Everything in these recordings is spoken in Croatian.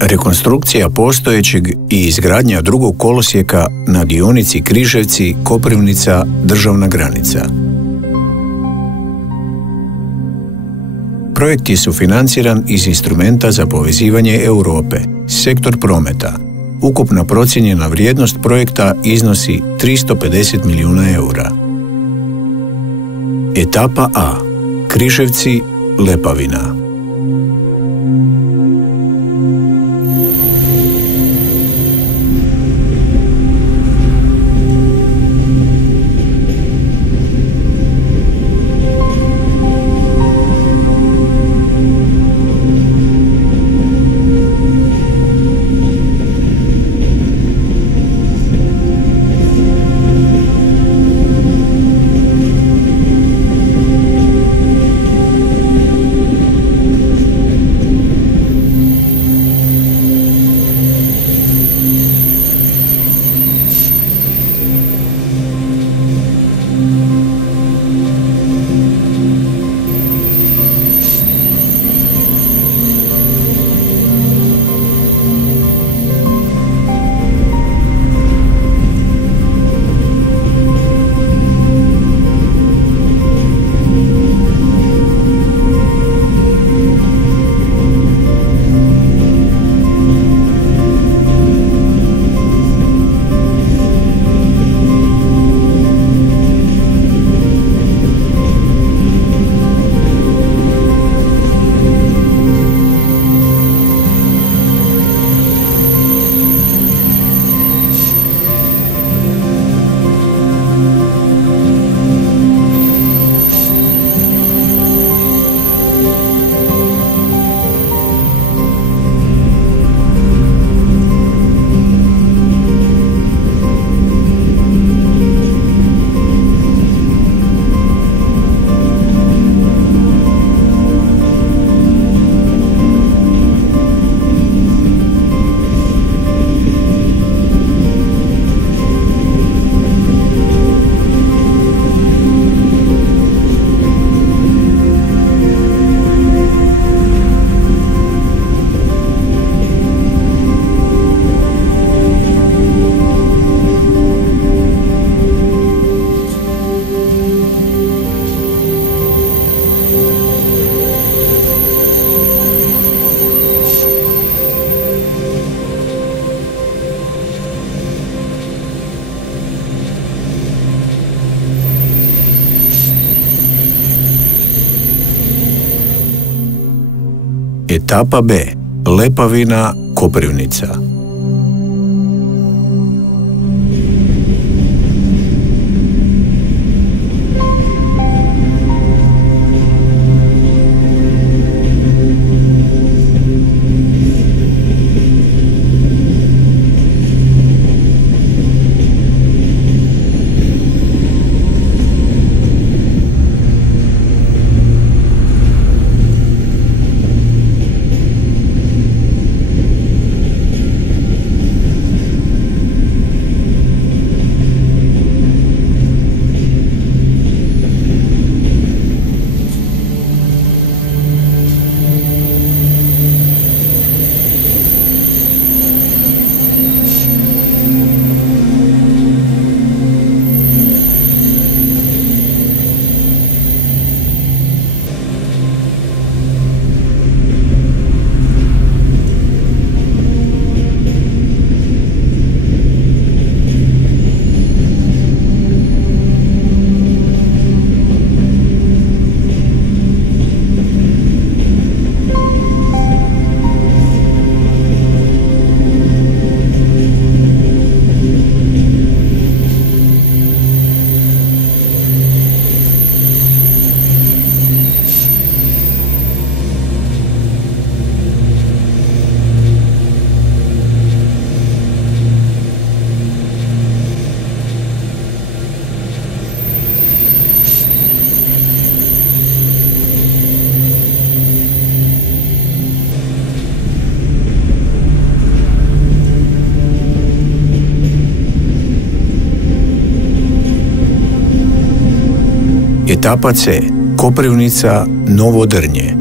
rekonstrukcija postojećeg i izgradnja drugog kolosijeka na dionici Križevci-Koprivnica državna granica. Projekt je sufinanciran iz instrumenta za povezivanje Europe, sektor prometa. Ukupna procijenjena vrijednost projekta iznosi 350 milijuna eura. Etapa A. Križevci-Lepavina. Etapa B. Lepavina-Koprivnica. Etapa C. Koprivnica-Novo Drnje.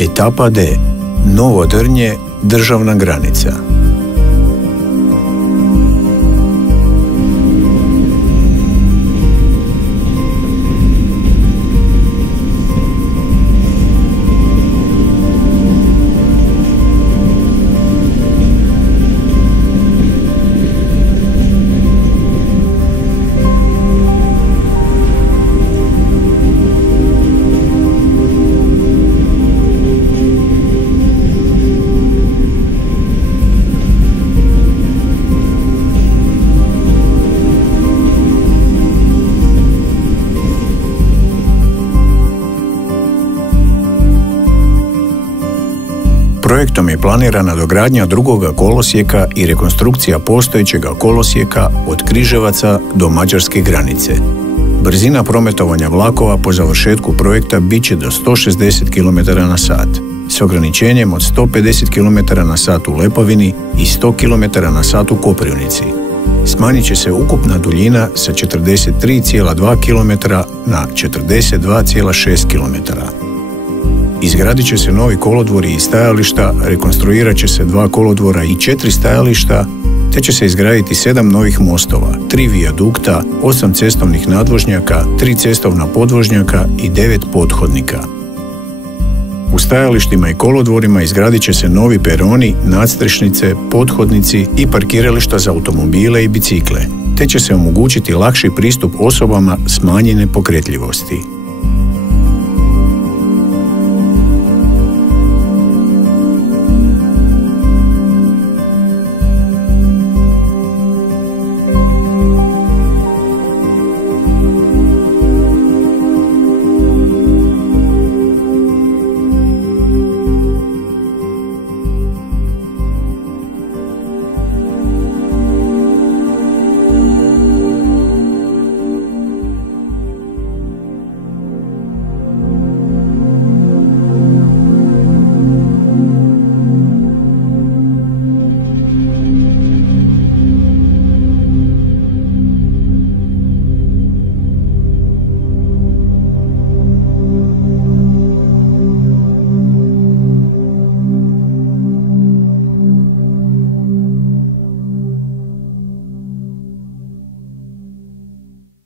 Etapa D. Novo Drnje, državna granica. Projektom je planirana dogradnja drugoga kolosijeka i rekonstrukcija postojećega kolosijeka od Križevaca do mađarske granice. Brzina prometovanja vlakova po završetku projekta bit će do 160 km/h, s ograničenjem od 150 km/h u Lepovini i 100 km/h u Koprivnici. Smanjit će se ukupna duljina sa 43,2 km na 42,6 km. Izgradit će se novi kolodvori i stajališta, rekonstruirat će se 2 kolodvora i 4 stajališta, te će se izgraditi 7 novih mostova, 3 vijadukta, 8 cestovnih nadvožnjaka, 3 cestovna podvožnjaka i 9 pothodnika. U stajalištima i kolodvorima izgradit će se novi peroni, nadstrešnice, pothodnici i parkirališta za automobile i bicikle, te će se omogućiti lakši pristup osobama smanjene pokretljivosti.